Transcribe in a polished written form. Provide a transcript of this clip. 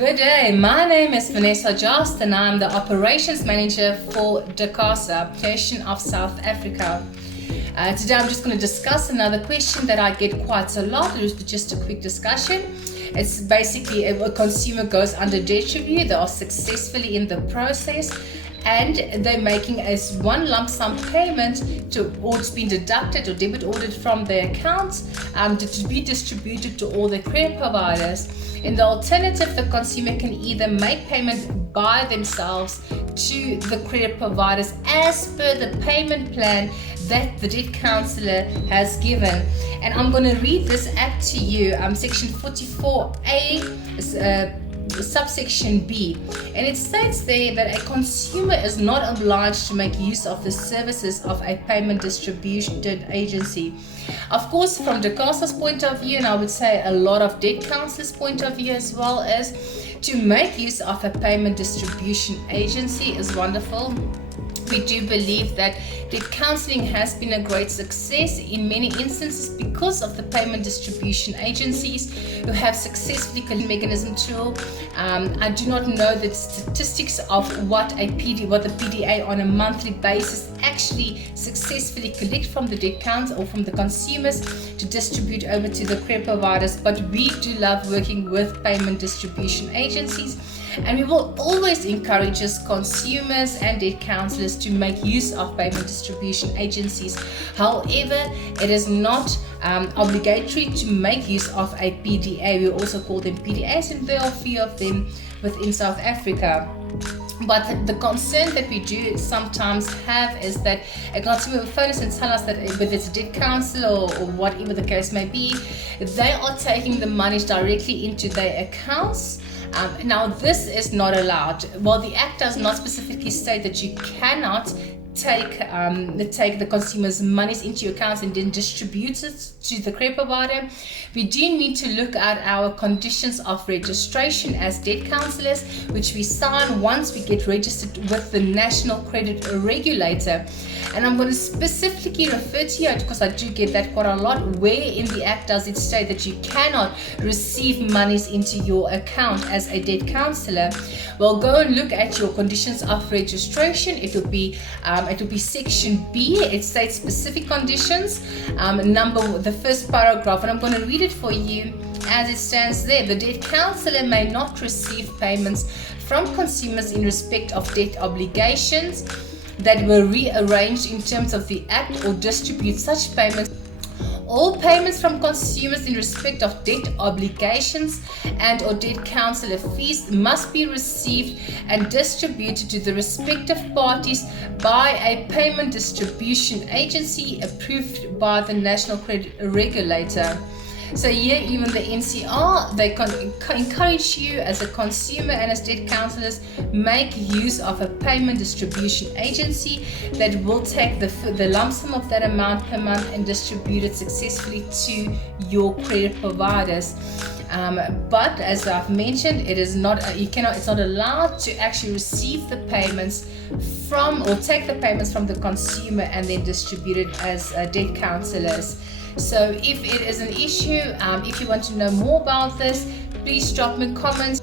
Good day, my name is Vanessa Jost and I'm the Operations Manager for DCASA, Association of South Africa. Today I'm just going to discuss another question that I get quite a lot. It's just a quick discussion. It's basically a consumer goes under debt review, they are successfully in the process and they're making a one lump sum payment or it's been deducted or debit ordered from their accounts to be distributed to all the credit providers. In the alternative, the consumer can either make payment by themselves to the credit providers as per the payment plan that the debt counselor has given. And I'm going to read this act to you, section 44A, subsection B, and it states there that a consumer is not obliged to make use of the services of a payment distribution agency. Of course, from DCASA's point of view, and I would say a lot of debt counselors' point of view as well, is to make use of a payment distribution agency is wonderful. We do believe that debt counseling has been a great success in many instances because of the payment distribution agencies who have successfully created a mechanism tool. I do not know the statistics of what the PDA on a monthly basis actually successfully collect from the debt counsel or from the consumers to distribute over to the credit providers, but we do love working with payment distribution agencies. And we will always encourage as consumers and debt counselors to make use of payment distribution agencies. However, it is not obligatory to make use of a PDA. We also call them PDAs, and there are a few of them within South Africa. But the concern that we do sometimes have is that a consumer will phone us and tell us that whether it's a debt counsel or whatever the case may be, they are taking the money directly into their accounts. Now this is not allowed. While the Act does not specifically state that you cannot take the consumer's monies into your accounts and then distribute it to the credit provider, we do need to look at our conditions of registration as debt counselors, which we sign once we get registered with the National Credit Regulator. And I'm going to specifically refer to you, because I do get that quite a lot, where in the Act does it state that you cannot receive monies into your account as a debt counselor. Well, go and look at your conditions of registration. It will be section B. It states specific conditions, the first paragraph, and I'm going to read it for you as it stands there. The debt counselor may not receive payments from consumers in respect of debt obligations that were rearranged in terms of the Act or distribute such payments. All payments from consumers in respect of debt obligations and or debt counselor fees must be received and distributed to the respective parties by a payment distribution agency approved by the National Credit Regulator. So here, even the NCR, they encourage you as a consumer and as debt counselors, make use of a payment distribution agency that will take the lump sum of that amount per month and distribute it successfully to your credit providers. But as I've mentioned, it's not allowed to actually receive the payments from or take the payments from the consumer and then distribute it as debt counselors. So if it is an issue, if you want to know more about this, please drop me comments.